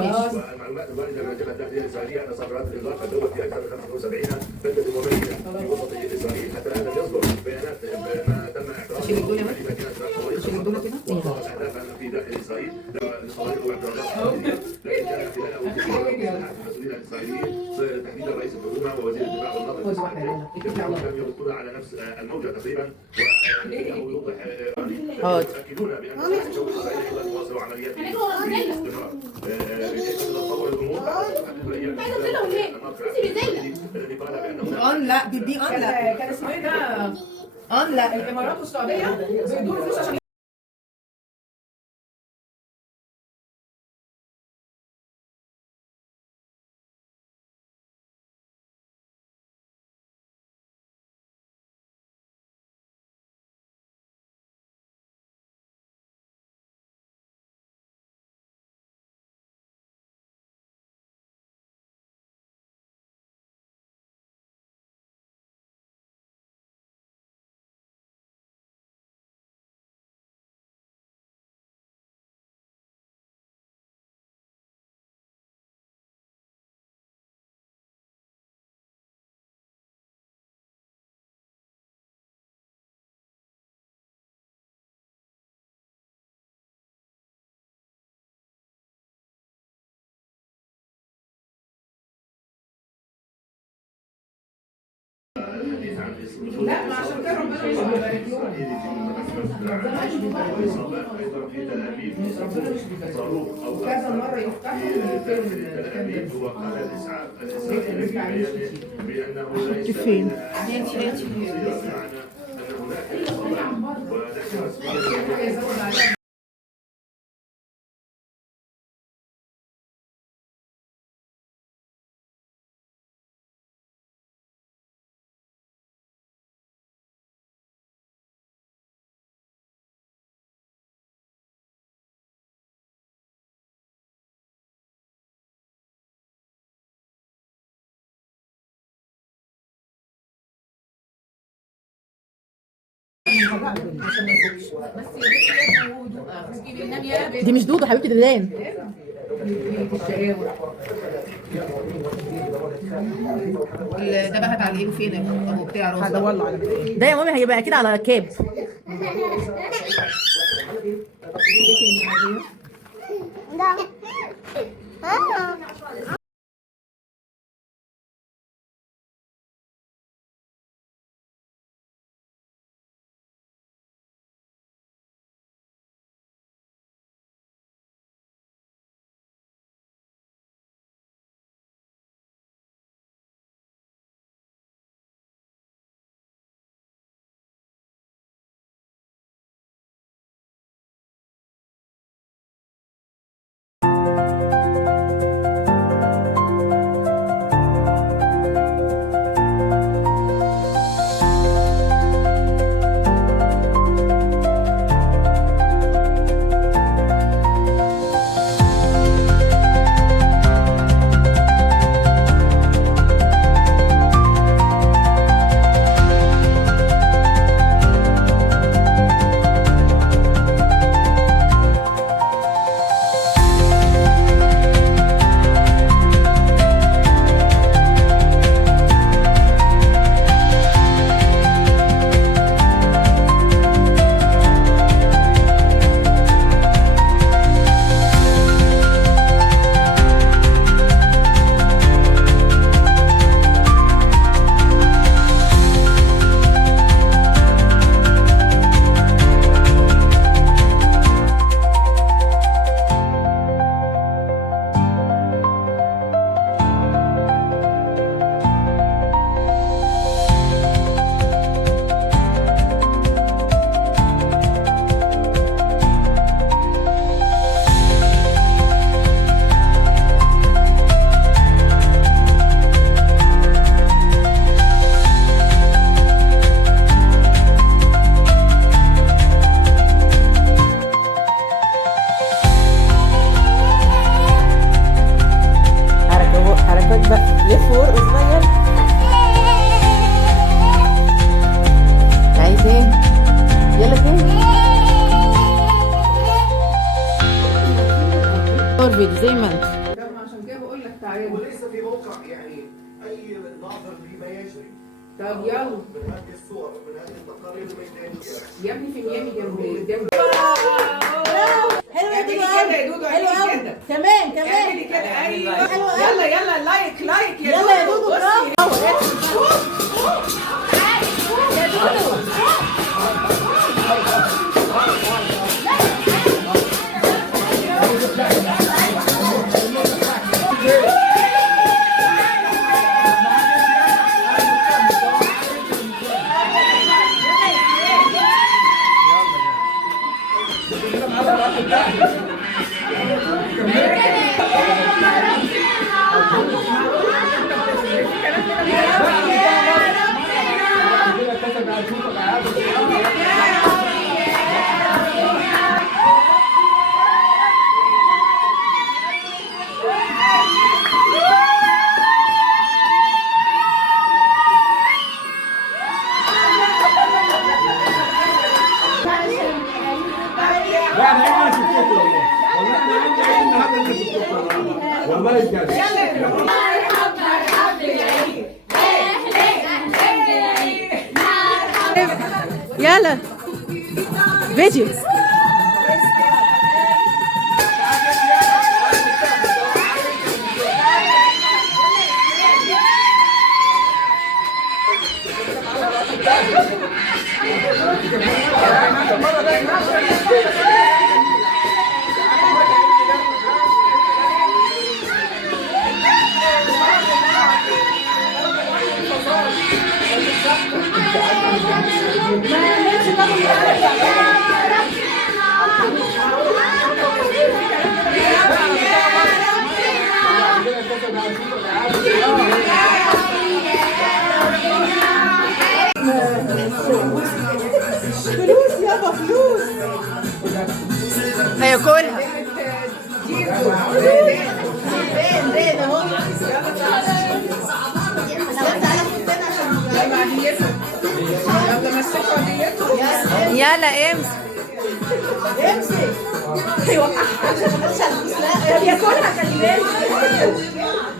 خلاص. والمعلومات الوارده من الجبهه الداخليه الاسرائيليه ان صادرات الانذار قد دوت في اكثر من 75 بلده ومدينه في وسط اسرائيل حتى الان لم يصدر بيانات ما تم اعتراضه شيل الدنيا في مدينه رفح شيل الدنيا كده. وقامت اهدافا في داخل اسرائيل لصواريخ واعتراضات لكن كان خلال المسؤولين الاسرائيليين تحديدا رئيس الحكومه ووزير الدفاع والنقل لم يردون على نفس الموجه تقريبا وانه يوضح يؤكدون بان الجو الاسرائيلي ايضا يواصل عملياته باستمرار. تطور الامور الذي قال بانه لا دي لا كان اسمه ايه ده؟ لا الامارات والسعوديه بيدوا فلوس عشان لا ما عشان كده ربنا مش بيبارك لهم. وكذا مره يفتحوا ويقفلوا فين؟ دي مش دودو حبيبتي، دي دان. ده بقى هتعلقيه فين ابو بتاع روز هدور له على ده يا مامي، هيبقى اكيد على كاب. زي ما انت. وليس في موقع يعني اي ناظر لما يجري. طب يلا من هذه الصور ومن هذه التقارير الميدانيه. يا ابني في ميامي جنب حلو يا دودو كده يا دودو، حلو اعملي قوي كده. كمان اعملي كده. ايوه حلو قوي. يلا يلا لايك لايك يا يلا يا دودو بصي. برافو يا دودو لا انا ما شفتك والله. والله انا عندي علم هذا اللي شفتك والله بجد. يلا فيديو فلوس يابا فلوس هياكلها فين اهو يلا امسك امسك هيوقعها ياكلها خلي بالك